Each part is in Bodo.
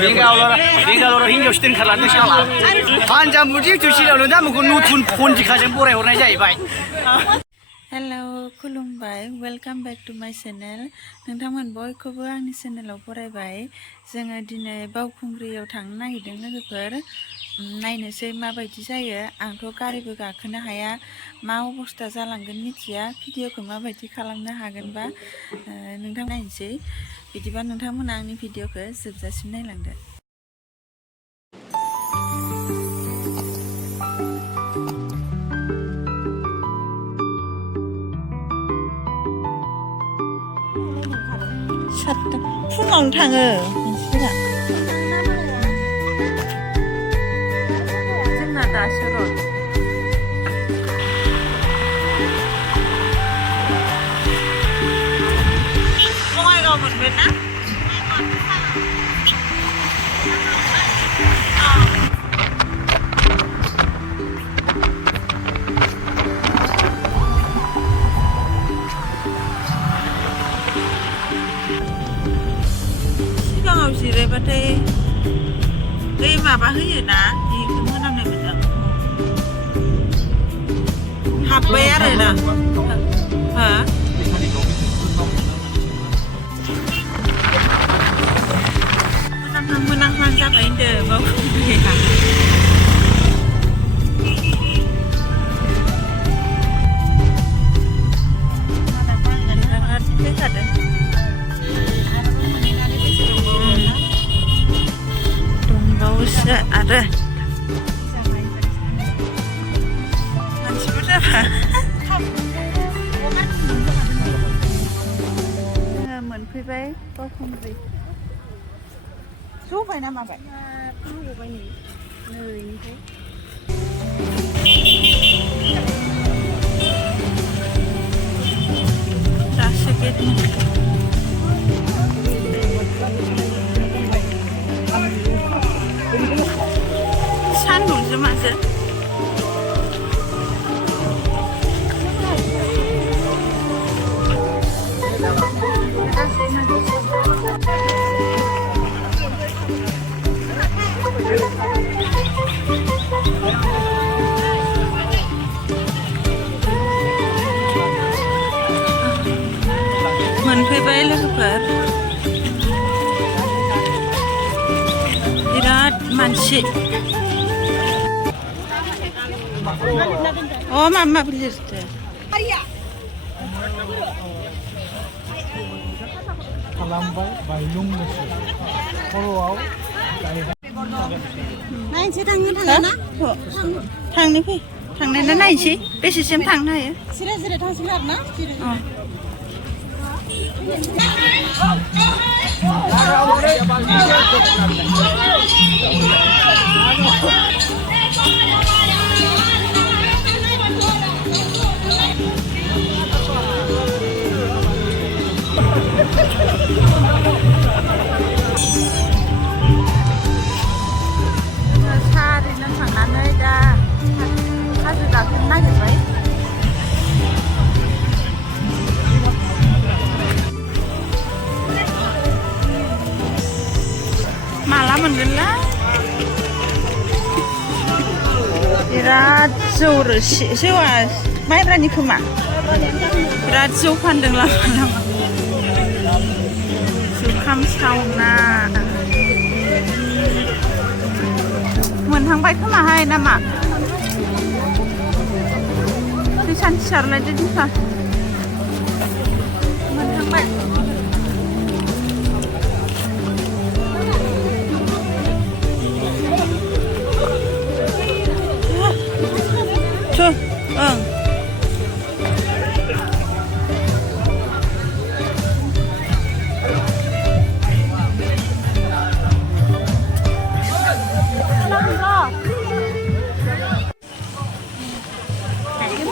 बेंगालराव हिनजाव स्टेन खालामनो साला हानजा मुदि तुसिलावनो दा मुखौ नथुन पन्जिकाजों बरायहरनाय जाहैबाय हेलौ खुलुमबाय वेलकाम बेक टु माय चेनेल नोंथांमोन बयखौबो आंनि चेनेलाव बरायबाय जोङो दिनै बावखुंग्रियाव थांनो नागिरदों लोगोफोर नायनोसै माबायदि जायो आंथ' गारिबो गाखोनो हाया मा अबस्था जालांगोन मिथिया भिडिअखौ माबायदि खालामनो हागोनबा नोंथां नायनोसै बिदिबा नोंथांमोना आंनि भिडिअखौ जोबजासिम नायलांदो फुङावनो थाङो मानसिफोरा जोंना दासो र' बङाइगाव मोनगोन ना सिगाङाव जिरायबाथाय बै माबा होयो ना बेखौ मोनामनाय मोनदों हाबबाय आरो ना हो मोनांहां जाबाय होनदों बावखुंग्रिया फैखादों दंबावोसो आरो मानसिफोर जाबा जोङो मोनफैबाय बावखुंग्रि जबाय ना माबाय जबाय नैनिफ्राय दासो गेट सान्दुंसो मासो मोनफैबाय लोगोफोर बिराद मानसि अ मामा लिरदो खालामबाय बायलुं मोसौ खर'आव नायनोसै थांना थांनो फै थांनायना नायनोसै बेसेसिम थांनो हायो जिरा जिरा थांसै आरो ना सारिनो थांनानै दा हाजो गाखोनो नागिरबाय माला मोनगोनला बिराद जौ रोसि जौआ माइब्रानि खोमा बिराद जौ फानदों लामा लामा जुखाम सावना मोनहांबाय खोमाहाय नामा फैसानि सारलायदो दिफा मोनहांबाय ओं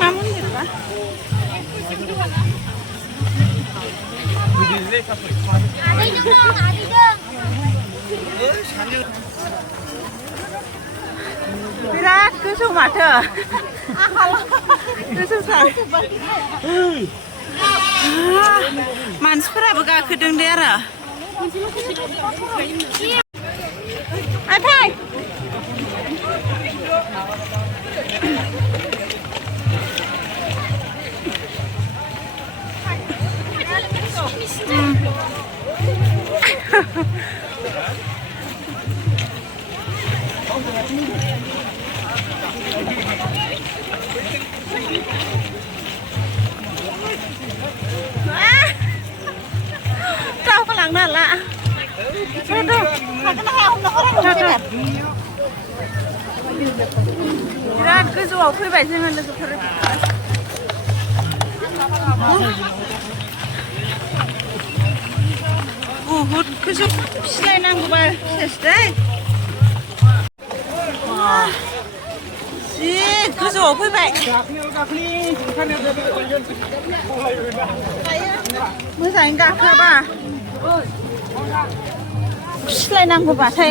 मा मन्दिर बा बिराद गोजौ माथो मानसिफोराबो गाखोदों दे आरो ไอ้ไพ่เจ้าฝรั่งนั่นละดูร้านก็จะเอาคุยไปใช่ไหมเราจะพาไปโอ้โหก็จะใช้นั่งกูไปเสร็จสิก็จะเอาคุยไปเมื่อไหร่กันครับบ้าใช้นั่งกูไปใช่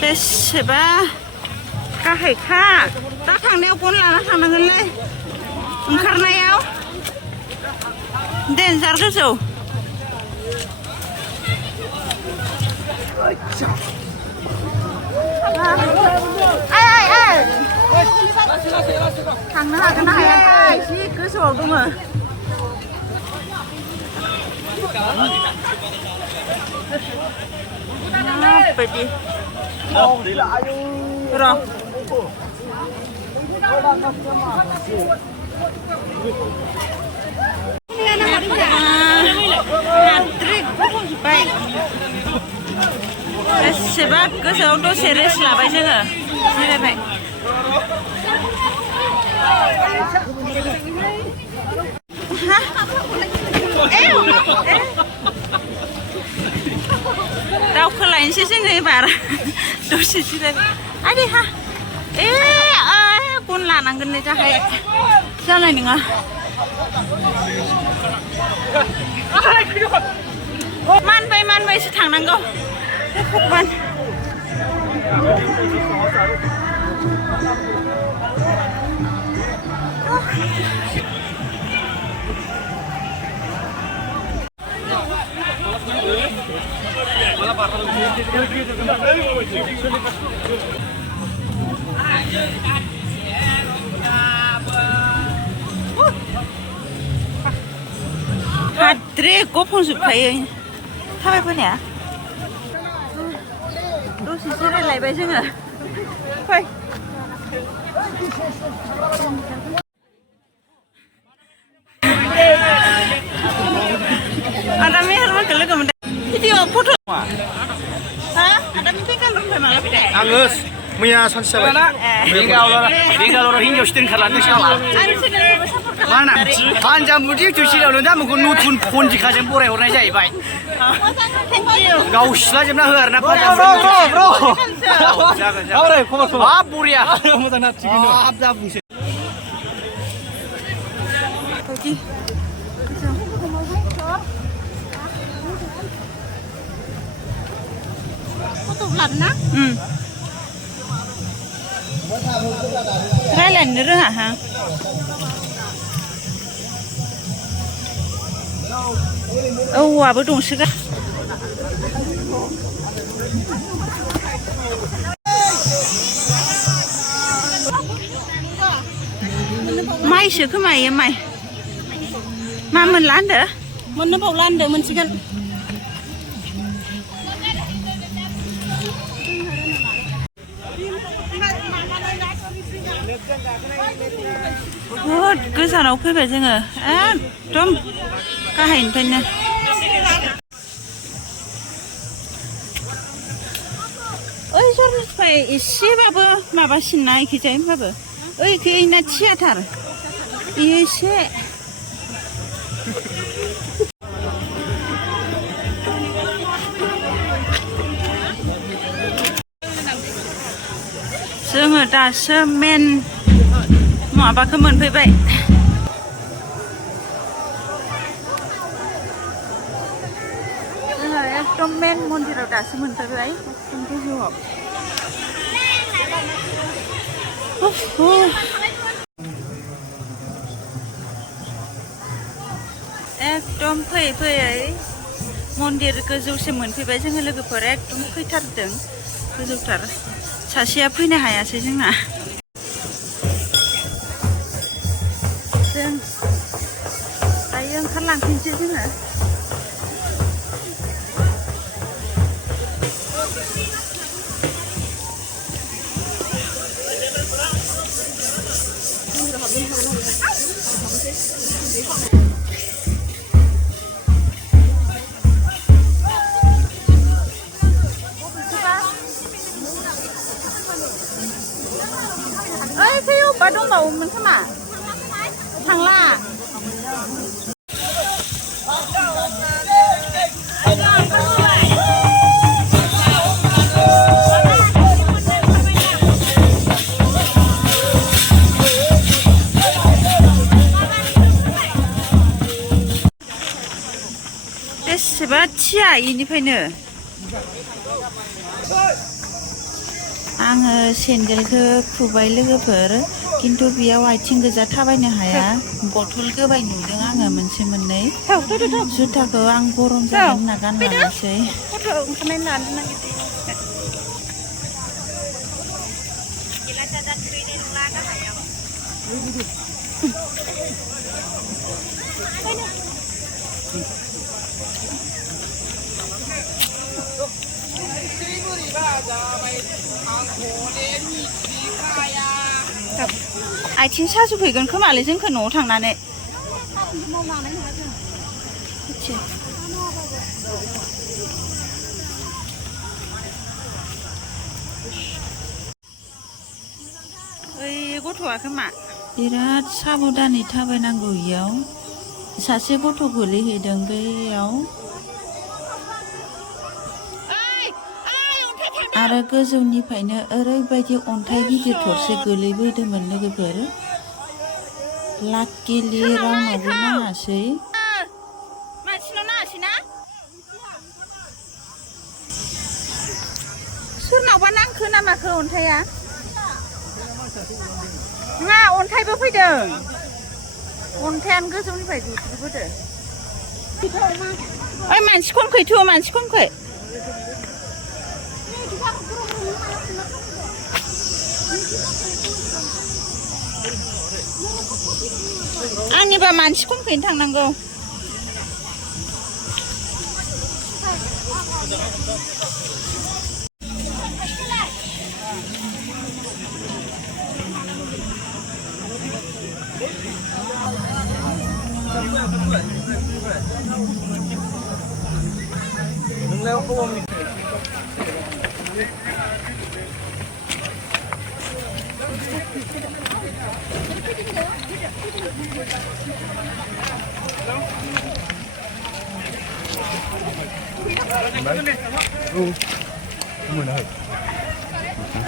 Berseba kahai kah tak thang neo pun lah thang nangan le karena ya danger ke so ai thang na kena ai si ke so dong ah apa di Rồi. Trik baik. Sebab ke auto series lah baik je. Sini baik. Hah? Tao không lấy xí xí này bà đồ xí xí đây ai đi ha con là nàng gần đây cho hay sao này nữa man bay sẽ thằng nàng go khúc ban Hadri, kau pun suka ya? Apa pun ya? Tu sisi ni lagi baik je. Hai. Ada mihar macam lagi mana? Video foto. Hah? Ada mihar kan rumah malah beda. Angus, Mia Sanseven. Tinggal orang Hindu setin kerana salah. Mana? Panjang mudik tu sih lalu dah mungkin nutun pun jika jemput orang orang jai baik. Gak usah je nak hör, nak panjang. Bro. Orang, kau apa buria? Macam nak cikin. Apa busi? Pergi. Foto pelan nak? Thailand nữa hả? Wow, bữa trùng sức á. Mày sửa cái mày mày. Mà mình lán đỡ. Mình nó bầu lán đỡ mình sẽ gần. Cứ sao đâu phải vậy chứ ngờ. Trông cái hình bên này. Ôi sao phải xí mà bà xin này khi chạy mà bà. Ôi khi anh chia thar. Ý xe. Sơ người ta sơ men. Mà bà không muốn phải vậy. Trong men môn thì là दासो मोनफैबाय एकदम गोजौआव एकदम फैयै फैयै मन्दिर गोजौसिम मोनफैबाय जोङो लोगोफोर एकदम फैथारदों गोजौथार सासेया फैनो हायासै जोंना जों दायो ओंखारलांफिनसै जोङो ओइ फै अबेबा दंबावोमोन खोमा थांला बेसेबा थिया इनिफ्रायनो आङो सेन्देलखौ खुबाय लोगोफोर खिन्थु बेयाव आथिं गोजा थाबायनो हाया बथल गोबाय नुदों आङो मोनसे मोननै जुथाखौ आं गरम जागोन होनना गानलांनोसै आथिं साजोबहैगोन खोमालै जोंखौ न'आव थांनानै ओइ गथ'आ खोमा बिराद साबधानै थाबायनांगौ इयाव सासे गथ' गोलैहैदों बैयाव आरो गोजौनिफ्रायनो ओरैबायदि अन्थाइ गिदिर थरसे गोलैबोदोंमोन लोगोफोर लाकिलि रावनावबो नाङासै मानसिनाव नाङासै ना सोरनावबा नांखो ना माखो अन्थाइआ नङा अन्थाइबो फैदों अन्थाइआनो गोजौनिफ्राय गोग्लैबोदों ओइ मानसि खमखैथ' मानसि खमखै आंनिबा मानसि खमखैनो थांनांगौ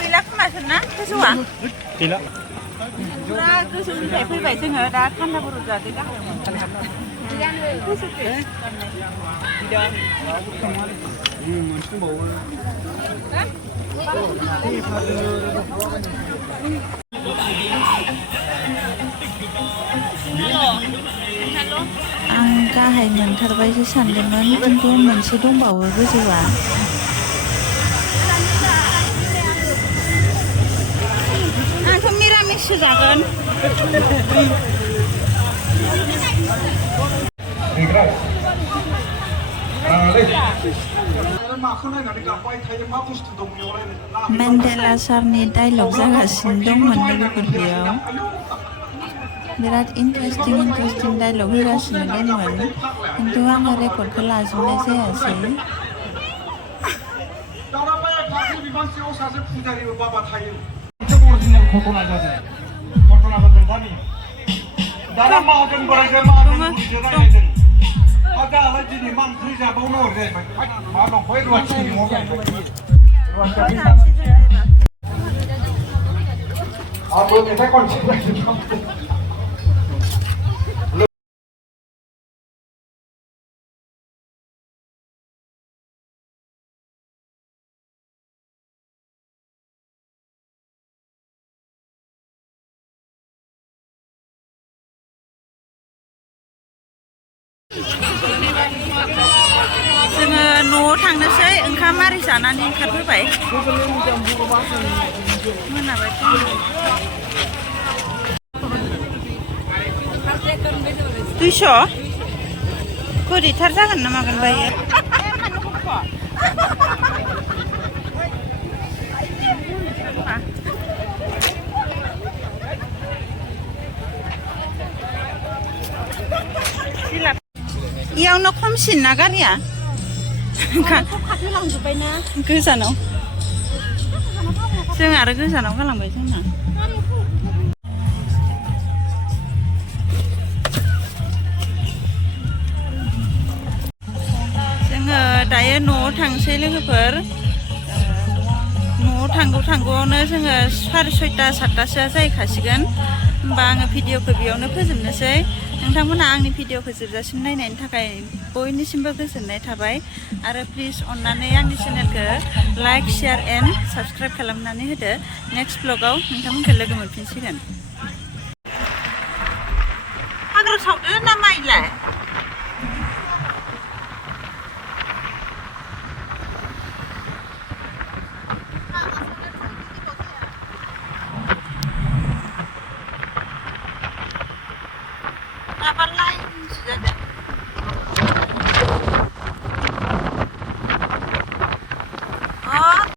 गैला खोमासोना गोजौआ गैला फुरा गोजौनिफ्राय फैबाय जोङो दा थान्दा बरफ जादों आं गाहाय मोनथारबायसो सानदोंमोन खिन्थु मोनसे दंबावो गोजौआ आंथ' मिरामिससो जागोन मेन्डेला सारनि डायलग जागासिनो दंमोन लोगोफोर बेयाव बिराद इन्टारेस्टिं डायलग होगासिनो दंमोन खिन्थु आङो रेकर्डखौ लाजोबनाय जायासै जोङो न'आव थांनोसै ओंखाम आरि जानानै ओंखारबोबाय मोनाबाय 200 गोदैथार जागोन ना मागोन बायो इयावनो खमसिन ना गारिया गोजानाव जों आरो गोजानाव गालांबाय जोंना जोङो दायो न'आव थांसै लोगोफोर न'आव थांगौआवनो जोङो 6:30 7टासोआ जाहैखासिगोन होमबा आङो भिडिअखौ बेयावनो फोजोबनोसै नोंथांमोना आंनि भिडिअखौ जोबजासिम नायनायनि थाखाय बयनिसिमबो गोजोननाय थाबाय आरो प्लिज अननानै आंनि चेनेलखौ लाइक शेयार एन्ड साबस्क्राइब खालामनानै होदो नेक्स्ट ब्लगाव नोंथांमोनखौ लोगो मोनफिनसिगोन हाग्रा सावदो ना माइलाय